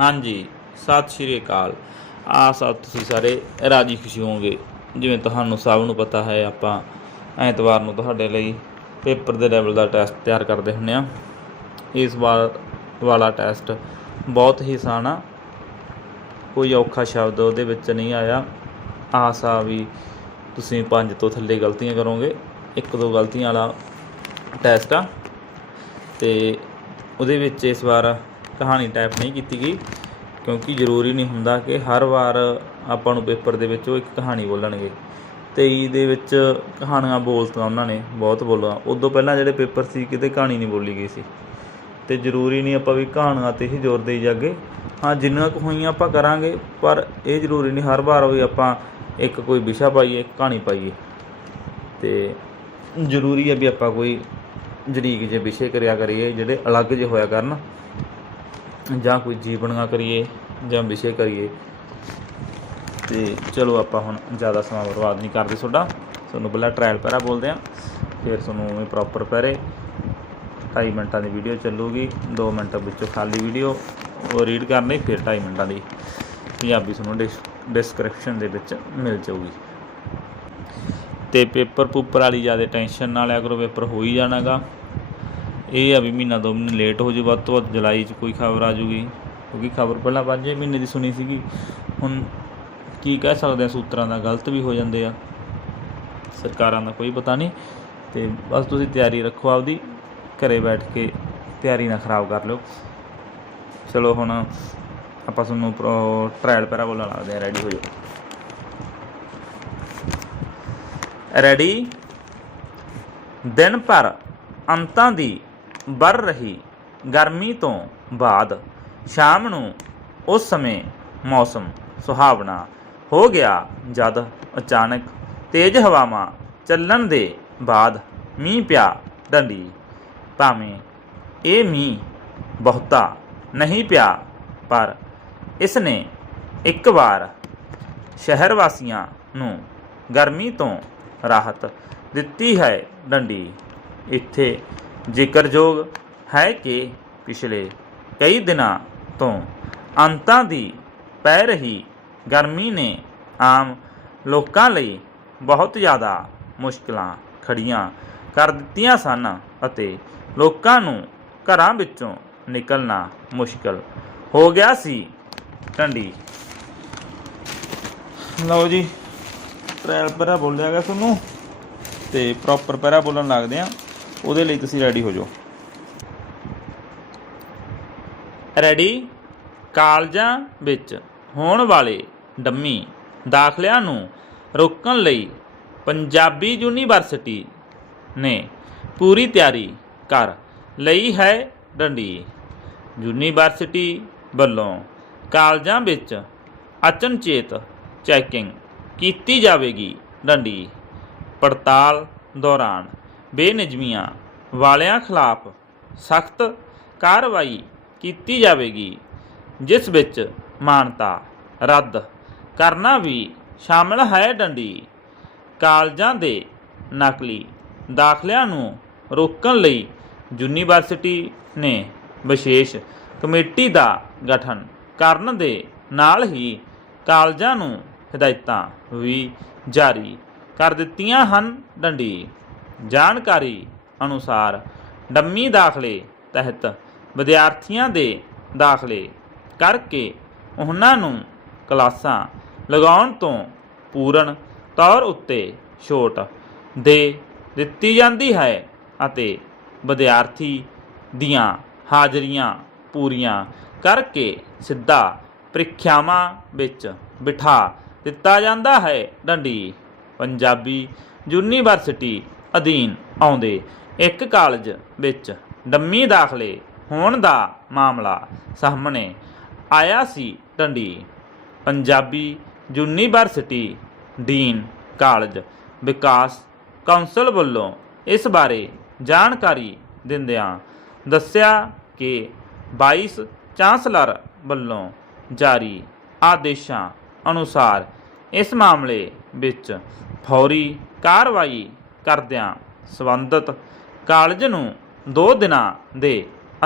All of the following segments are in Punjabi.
ਹਾਂਜੀ, ਸਤਿ ਸ਼੍ਰੀ ਅਕਾਲ। ਆਸ ਆ ਤੁਸੀਂ ਸਾਰੇ ਰਾਜੀ ਖੁਸ਼ੀ ਹੋਵੋਗੇ। ਜਿਵੇਂ ਤੁਹਾਨੂੰ ਸਭ ਨੂੰ ਪਤਾ ਹੈ, ਆਪਾਂ ਐਤਵਾਰ ਨੂੰ ਤੁਹਾਡੇ ਲਈ ਪੇਪਰ ਦੇ ਲੈਵਲ ਦਾ ਟੈਸਟ ਤਿਆਰ ਕਰਦੇ ਹੁੰਨੇ ਆ। ਇਸ ਵਾਰ ਵਾਲਾ ਟੈਸਟ ਬਹੁਤ ਹੀ ਆਸਾਨ ਆ ਕੋਈ ਔਖਾ ਸ਼ਬਦ ਉਹਦੇ ਵਿੱਚ ਨਹੀਂ ਆਇਆ। ਆਸ ਆ ਵੀ ਤੁਸੀਂ ਪੰਜ ਤੋਂ ਥੱਲੇ ਗਲਤੀਆਂ ਕਰੋਗੇ। ਇੱਕ ਦੋ ਗਲਤੀਆਂ ਵਾਲਾ ਟੈਸਟ ਆ। ਤੇ ਉਹਦੇ ਵਿੱਚ ਇਸ ਵਾਰ ਕਹਾਣੀ ਟਾਈਪ ਨਹੀਂ ਕੀਤੀ ਗਈ, ਕਿਉਂਕਿ ਜ਼ਰੂਰੀ ਨਹੀਂ ਹੁੰਦਾ ਕਿ ਹਰ ਵਾਰ ਆਪਾਂ ਨੂੰ ਪੇਪਰ ਦੇ ਵਿੱਚ ਉਹ ਇੱਕ ਕਹਾਣੀ ਬੋਲਣਗੇ। 23 ਦੇ ਵਿੱਚ ਕਹਾਣੀਆਂ ਬੋਲਤੀਆਂ ਉਹਨਾਂ ਨੇ, ਬਹੁਤ ਬੋਲਾਂ ਉਦੋਂ ਪਹਿਲਾਂ ਜਿਹੜੇ ਪੇਪਰ ਸੀ, ਕਿਤੇ ਕਹਾਣੀ ਨਹੀਂ ਬੋਲੀ ਗਈ ਸੀ। ਤੇ ਜ਼ਰੂਰੀ ਨਹੀਂ ਆਪਾਂ ਵੀ ਕਹਾਣੀਆਂ ਤੇ ਹੀ ਜ਼ੋਰ ਦੇਈ ਜਾਗੇ। ਹਾਂ, ਜਿੰਨੀਆਂ ਕੁ ਹੋਈਆਂ ਆਪਾਂ ਕਰਾਂਗੇ, ਪਰ ਇਹ ਜ਼ਰੂਰੀ ਨਹੀਂ ਹਰ ਵਾਰ ਵੀ ਆਪਾਂ ਇੱਕ ਕੋਈ ਵਿਸ਼ਾ ਪਾਈਏ ਕਹਾਣੀ ਪਾਈਏ। ਤੇ ਜ਼ਰੂਰੀ ਹੈ ਵੀ ਆਪਾਂ ਕੋਈ ਜਰੀਕ ਜਿਹੇ ਵਿਸ਼ੇ ਕਰਿਆ ਕਰੀਏ, ਜਿਹੜੇ ਅਲੱਗ ਜਿਹੇ ਹੋਇਆ ਕਰਨ। ਜਾਂ ਕੋਈ ਜੀਵਨੀਆਂ ਕਰੀਏ ਜਾਂ ਵਿਸ਼ੇ ਕਰੀਏ। ਤੇ ਚਲੋ ਆਪਾਂ ਹੁਣ ਜ਼ਿਆਦਾ ਸਮਾਂ ਬਰਬਾਦ ਨਹੀਂ ਕਰਦੇ ਤੁਹਾਡਾ। ਤੁਹਾਨੂੰ ਪਹਿਲਾਂ ਟ੍ਰਾਇਲ ਪੈਰਾ ਬੋਲਦੇ ਆ, ਫਿਰ ਤੁਹਾਨੂੰ ਉਵੇਂ ਪ੍ਰੋਪਰ ਪੈਰੇ। 2.5 ਮਿੰਟਾਂ ਦੀ ਵੀਡੀਓ ਚੱਲੂਗੀ 2 ਮਿੰਟ ਵਿੱਚੋਂ ਖਾਲੀ ਵੀਡੀਓ ਉਹ ਰੀਡ ਕਰਨੀ, ਫਿਰ 2.5 ਮਿੰਟਾਂ ਦੀ ਪੰਜਾਬੀ ਤੁਹਾਨੂੰ ਡਿਸਕ੍ਰਿਪਸ਼ਨ ਦੇ ਵਿੱਚ ਮਿਲ ਜਾਊਗੀ। ਤੇ ਪੇਪਰ ਪੂਪਰ ਵਾਲੀ ਜ਼ਿਆਦਾ ਟੈਨਸ਼ਨ ਨਾ ਲਿਆ ਕਰੋ, ਪੇਪਰ ਹੋ ਹੀ ਜਾਣਾਗਾ। ਇਹ ਆ ਵੀ ਮਹੀਨਾ ਦੋ ਮਹੀਨੇ ਲੇਟ ਹੋ ਜੂ ਵੱਧ ਤੋਂ ਵੱਧ ਜੁਲਾਈ 'ਚ ਕੋਈ ਖਬਰ ਆ ਜੂਗੀ। ਕਿਉਂਕਿ ਖਬਰ ਪਹਿਲਾਂ ਪੰਜੇ ਮਹੀਨੇ ਦੀ ਸੁਣੀ ਸੀਗੀ। ਹੁਣ ਕੀ ਕਹਿ ਸਕਦੇ ਆ, ਸੂਤਰਾਂ ਦਾ ਗਲਤ ਵੀ ਹੋ ਜਾਂਦੇ ਆ। ਸਰਕਾਰਾਂ ਦਾ ਕੋਈ ਪਤਾ ਨਹੀਂ। ਤੇ ਬਸ ਤੁਸੀਂ ਤਿਆਰੀ ਰੱਖੋ ਆਪਦੀ, ਘਰੇ ਬੈਠ ਕੇ ਤਿਆਰੀ ਨਾ ਖਰਾਬ ਕਰ ਲਿਓ। ਚਲੋ ਹੁਣ ਆਪਾਂ ਤੁਹਾਨੂੰ ਟ੍ਰਾਇਲ ਪੈਰਾ ਬੋਲਣ ਲੱਗਦੇ ਆ ਰੈਡੀ ਹੋ ਜਾਓ ਰੈਡੀ ਦਿਨ ਭਰ ਅੰਤਾਂ ਦੀ ਵਰ ਰਹੀ ਗਰਮੀ ਤੋਂ ਬਾਅਦ ਸ਼ਾਮ ਨੂੰ ਉਸ ਸਮੇਂ ਮੌਸਮ ਸੁਹਾਵਣਾ ਹੋ ਗਿਆ ਜਦ ਅਚਾਨਕ ਤੇਜ਼ ਹਵਾਵਾਂ ਚੱਲਣ ਦੇ ਬਾਅਦ ਮੀਂਹ ਪਿਆ ਡੰਡੀ। ਭਾਵੇਂ ਇਹ ਮੀਂਹ ਬਹੁਤਾ ਨਹੀਂ ਪਿਆ, ਪਰ ਇਸ ਨੇ ਇੱਕ ਵਾਰ ਸ਼ਹਿਰ ਵਾਸੀਆਂ ਨੂੰ ਗਰਮੀ ਤੋਂ ਰਾਹਤ ਦਿੱਤੀ ਹੈ ਡੰਡੀ। ਇੱਥੇ ਜ਼ਿਕਰਯੋਗ ਹੈ ਕਿ ਪਿਛਲੇ ਕਈ ਦਿਨਾਂ ਤੋਂ ਅੰਤਾਂ ਦੀ ਪੈ ਰਹੀ ਗਰਮੀ ਨੇ ਆਮ ਲੋਕਾਂ ਲਈ ਬਹੁਤ ਜ਼ਿਆਦਾ ਮੁਸ਼ਕਲਾਂ ਖੜੀਆਂ ਕਰ ਦਿੱਤੀਆਂ ਸਨ ਅਤੇ ਲੋਕਾਂ ਨੂੰ ਘਰਾਂ ਵਿੱਚੋਂ ਨਿਕਲਣਾ ਮੁਸ਼ਕਲ ਹੋ ਗਿਆ ਸੀ। ਟੰਡੀ ਲਓ ਜੀ ਟ੍ਰਾਇਲ ਪੈਰਾ ਬੋਲਿਆ ਗਿਆ ਤੁਹਾਨੂੰ ਤੇ ਪ੍ਰੋਪਰ ਪੈਰਾ ਬੋਲਣ ਲੱਗਦੇ ਆ ਉਹਦੇ ਲਈ ਤੁਸੀਂ ਰੈਡੀ ਹੋ ਜਾਓ। ਰੈਡੀ ਕਾਲਜਾਂ ਵਿੱਚ ਹੋਣ ਵਾਲੇ ਡੰਮੀ ਦਾਖਲਿਆਂ ਨੂੰ ਰੋਕਣ ਲਈ ਪੰਜਾਬੀ ਯੂਨੀਵਰਸਿਟੀ ਨੇ ਪੂਰੀ ਤਿਆਰੀ ਕਰ ਲਈ ਹੈ ਡੰਡੀ। ਯੂਨੀਵਰਸਿਟੀ ਵੱਲੋਂ ਕਾਲਜਾਂ ਵਿੱਚ ਅਚਨਚੇਤ ਚੈਕਿੰਗ ਕੀਤੀ ਜਾਵੇਗੀ ਡੰਡੀ। ਪੜਤਾਲ ਦੌਰਾਨ ਬੇਨਿਯਮੀਆਂ ਵਾਲਿਆਂ ਖਿਲਾਫ ਸਖਤ ਕਾਰਵਾਈ ਕੀਤੀ ਜਾਵੇਗੀ, ਜਿਸ ਵਿੱਚ ਮਾਨਤਾ ਰੱਦ ਕਰਨਾ ਵੀ ਸ਼ਾਮਲ ਹੈ ਡੰਡੀ। ਕਾਲਜਾਂ ਦੇ ਨਕਲੀ ਦਾਖਲਿਆਂ ਨੂੰ ਰੋਕਣ ਲਈ ਯੂਨੀਵਰਸਿਟੀ ਨੇ ਵਿਸ਼ੇਸ਼ ਕਮੇਟੀ ਦਾ ਗਠਨ ਕਰਨ ਦੇ ਨਾਲ ਹੀ ਕਾਲਜਾਂ ਨੂੰ ਹਦਾਇਤਾਂ ਵੀ ਜਾਰੀ ਕਰ ਦਿੱਤੀਆਂ ਹਨ ਡੰਡੀ। ਜਾਣਕਾਰੀ ਅਨੁਸਾਰ ਡੰਮੀ ਦਾਖਲੇ ਤਹਿਤ ਵਿਦਿਆਰਥੀਆਂ ਦੇ ਦਾਖਲੇ ਕਰਕੇ ਉਹਨਾਂ ਨੂੰ ਕਲਾਸਾਂ ਲਗਾਉਣ ਤੋਂ ਪੂਰਨ ਤੌਰ ਉੱਤੇ ਛੋਟ ਦੇ ਦਿੱਤੀ ਜਾਂਦੀ ਹੈ ਅਤੇ ਵਿਦਿਆਰਥੀ ਦੀਆਂ ਹਾਜ਼ਰੀਆਂ ਪੂਰੀਆਂ ਕਰਕੇ ਸਿੱਧਾ ਪ੍ਰੀਖਿਆਵਾਂ ਵਿੱਚ ਬਿਠਾ ਦਿੱਤਾ ਜਾਂਦਾ ਹੈ। ਡੰਡੀ, ਪੰਜਾਬੀ ਯੂਨੀਵਰਸਿਟੀ ਅਧੀਨ ਆਉਂਦੇ। ਇੱਕ ਕਾਲਜ ਵਿੱਚ ਡੰਮੀ ਦਾਖਲੇ ਹੋਣ ਦਾ ਮਾਮਲਾ ਸਾਹਮਣੇ ਆਇਆ ਸੀ ਡੰਡੀ ਪੰਜਾਬੀ ਯੂਨੀਵਰਸਿਟੀ ਡੀਨ ਕਾਲਜ ਵਿਕਾਸ ਕੌਂਸਲ ਵੱਲੋਂ ਇਸ ਬਾਰੇ ਜਾਣਕਾਰੀ ਦਿੰਦਿਆਂ ਦੱਸਿਆ ਕਿ 22 ਚਾਂਸਲਰ ਵੱਲੋਂ ਜਾਰੀ ਆਦੇਸ਼ਾਂ ਅਨੁਸਾਰ ਇਸ ਮਾਮਲੇ ਵਿੱਚ ਫੌਰੀ ਕਾਰਵਾਈ ਕਰਦਿਆਂ ਸੰਬੰਧਤ ਕਾਲਜ ਨੂੰ 2 ਦਿਨਾਂ ਦੇ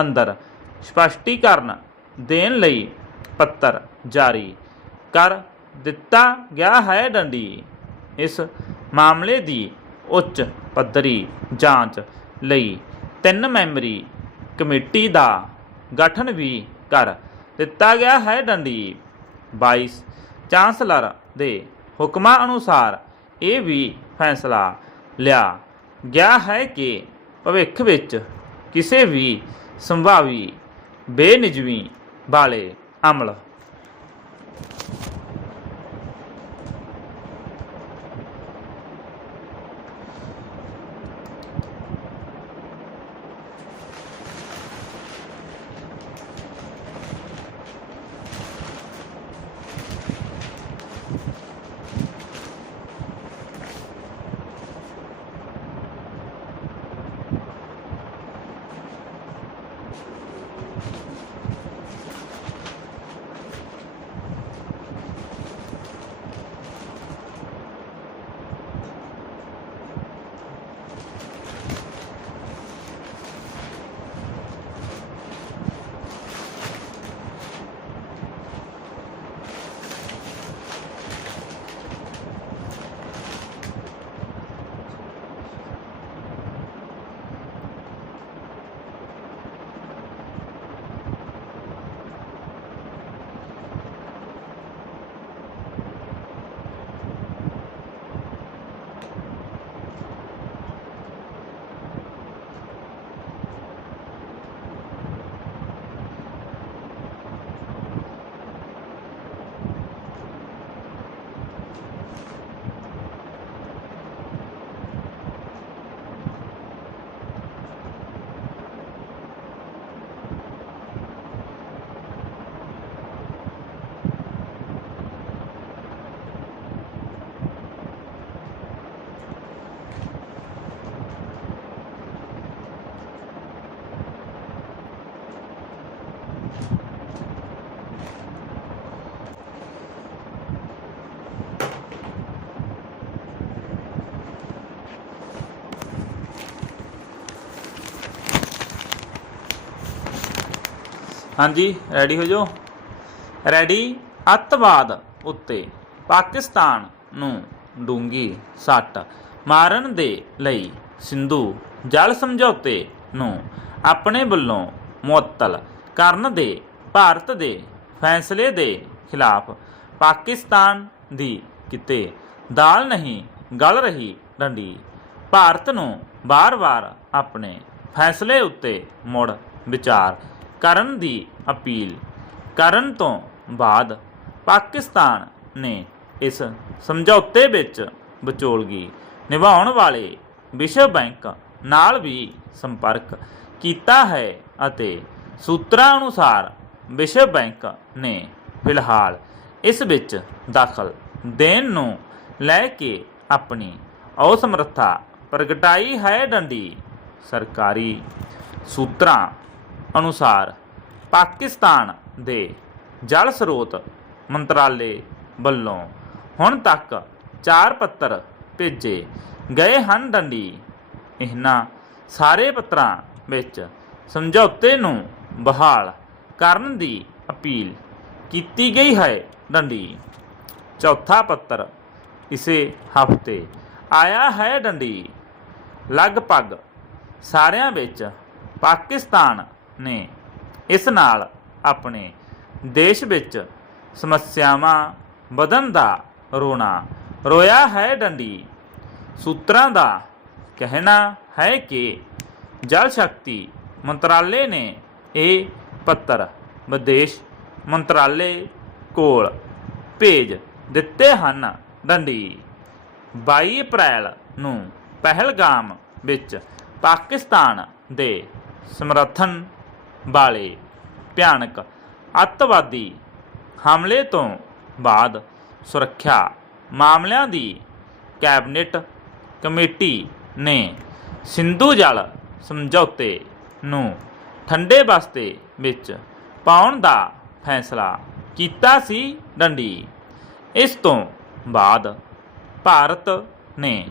ਅੰਦਰ ਸਪਸ਼ਟੀਕਰਨ ਦੇਣ ਲਈ ਪੱਤਰ ਜਾਰੀ ਕਰ ਦਿੱਤਾ ਗਿਆ ਹੈ ਡੰਡੀ। ਇਸ ਮਾਮਲੇ ਦੀ ਉੱਚ ਪੱਧਰੀ ਜਾਂਚ ਲਈ ਤਿੰਨ ਮੈਂਬਰੀ ਕਮੇਟੀ ਦਾ ਗਠਨ ਵੀ ਕਰ ਦਿੱਤਾ ਗਿਆ ਹੈ ਡੰਡੀ। 22 ਚਾਂਸਲਰ ਦੇ ਹੁਕਮਾਂ ਅਨੁਸਾਰ ਇਹ ਵੀ ਫੈਸਲਾ ਲਿਆ। ਗਿਆ ਹੈ ਕਿ ਭਵਿੱਖ ਵਿੱਚ ਕਿਸੇ ਵੀ ਸੰਭਾਵੀ ਬੇਨਿਜਮੀ ਵਾਲੇ ਅਮਲ। ਹਾਂਜੀ ਰੈਡੀ ਹੋ ਜਾਓ ਰੈਡੀ ਅੱਤਵਾਦ ਉੱਤੇ ਪਾਕਿਸਤਾਨ ਨੂੰ ਡੂੰਗੀ ਸੱਟ ਮਾਰਨ ਦੇ ਲਈ ਸਿੰਧੂ ਜਲ ਸਮਝੌਤੇ ਨੂੰ ਆਪਣੇ ਵੱਲੋਂ ਮੁਅੱਤਲ ਕਰਨ ਦੇ ਭਾਰਤ ਦੇ ਫੈਸਲੇ ਦੇ ਖਿਲਾਫ ਪਾਕਿਸਤਾਨ ਦੀ ਕਿਤੇ ਦਾਲ ਨਹੀਂ ਗਲ ਰਹੀ ਡੰਡੀ। ਭਾਰਤ ਨੂੰ ਵਾਰ-ਵਾਰ ਆਪਣੇ ਫੈਸਲੇ ਉੱਤੇ ਮੁੜ ਵਿਚਾਰ ਕਰਨ ਦੀ ਅਪੀਲ ਕਰਨ ਤੋਂ ਬਾਅਦ ਪਾਕਿਸਤਾਨ ਨੇ ਇਸ ਸਮਝੌਤੇ ਵਿੱਚ ਵਿਚੋਲਗੀ ਨਿਭਾਉਣ ਵਾਲੇ ਵਿਸ਼ਵ ਬੈਂਕ ਨਾਲ ਵੀ ਸੰਪਰਕ ਕੀਤਾ ਹੈ ਅਤੇ ਸੂਤਰਾਂ ਅਨੁਸਾਰ ਵਿਸ਼ਵ ਬੈਂਕ ਨੇ ਫਿਲਹਾਲ ਇਸ ਵਿੱਚ ਦਾਖਲ ਦੇਣ ਨੂੰ ਲੈ ਕੇ ਆਪਣੀ ਅਸਮਰੱਥਾ ਪ੍ਰਗਟਾਈ ਹੈ ਡੰਡੀ ਸਰਕਾਰੀ ਸੂਤਰਾਂ ਅਨੁਸਾਰ ਪਾਕਿਸਤਾਨ ਦੇ ਜਲ ਸਰੋਤ ਮੰਤਰਾਲੇ ਵੱਲੋਂ ਹੁਣ ਤੱਕ ਚਾਰ ਪੱਤਰ ਭੇਜੇ ਗਏ ਹਨ ਡੰਡੀ। ਇਹਨਾਂ ਸਾਰੇ ਪੱਤਰਾਂ ਵਿੱਚ ਸਮਝੌਤੇ ਨੂੰ ਬਹਾਲ ਕਰਨ ਦੀ ਅਪੀਲ ਕੀਤੀ ਗਈ ਹੈ ਡੰਡੀ। ਚੌਥਾ ਪੱਤਰ ਇਸੇ ਹਫ਼ਤੇ ਆਇਆ ਹੈ ਡੰਡੀ। ਲਗਭਗ ਸਾਰਿਆਂ ਵਿੱਚ ਪਾਕਿਸਤਾਨ ਨੇ। ਇਸ ਨਾਲ ਆਪਣੇ ਦੇਸ਼ ਵਿੱਚ ਸਮੱਸਿਆਵਾਂ ਵਧਣ ਦਾ ਰੋਣਾ ਰੋਇਆ ਹੈ ਡੰਡੀ। ਸੂਤਰਾਂ ਦਾ ਕਹਿਣਾ ਹੈ ਕਿ ਜਲ ਸ਼ਕਤੀ ਮੰਤਰਾਲੇ ਨੇ ਇਹ ਪੱਤਰ ਵਿਦੇਸ਼ ਮੰਤਰਾਲੇ ਕੋਲ ਭੇਜ ਦਿੱਤੇ ਹਨ ਡੰਡੀ। 22 ਅਪ੍ਰੈਲ ਨੂੰ ਪਹਿਲਗਾਮ ਵਿੱਚ ਪਾਕਿਸਤਾਨ ਦੇ ਸਮਰਥਨ ਵਾਲੇ। ਭਿਆਨਕ, ਅੱਤਵਾਦੀ ਹਮਲੇ ਤੋਂ ਬਾਅਦ ਸੁਰੱਖਿਆ ਮਾਮਲਿਆਂ ਦੀ ਕੈਬਨਿਟ ਕਮੇਟੀ ਨੇ ਸਿੰਧੂ ਜਲ ਸਮਝੌਤੇ ਨੂੰ ਠੰਡੇ ਬਸਤੇ ਵਿੱਚ ਪਾਉਣ ਦਾ ਫੈਸਲਾ ਕੀਤਾ ਸੀ ਡੰਡੀ। ਇਸ ਤੋਂ ਬਾਅਦ ਭਾਰਤ ਨੇ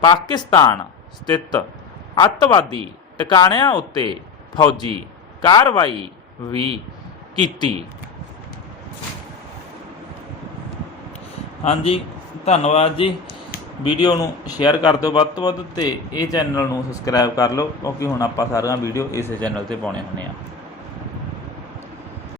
ਪਾਕਿਸਤਾਨ ਸਥਿਤ ਅੱਤਵਾਦੀ ਟਿਕਾਣਿਆਂ ਉੱਤੇ ਫੌਜੀ ਕਾਰਵਾਈ ਵੀ ਕੀਤੀ। ਹਾਂਜੀ, ਧੰਨਵਾਦ ਜੀ। ਵੀਡੀਓ ਨੂੰ ਸ਼ੇਅਰ ਕਰ ਦਿਓ ਵੱਧ ਤੋਂ ਵੱਧ ਤੇ ਇਹ ਚੈਨਲ ਨੂੰ ਸਬਸਕ੍ਰਾਈਬ ਕਰ ਲਓ, ਕਿਉਂਕਿ ਹੁਣ ਆਪਾਂ ਸਾਰੀਆਂ ਵੀਡੀਓ ਇਸੇ ਚੈਨਲ ਤੇ ਪਾਉਣੇ ਹੁੰਦੇ ਆ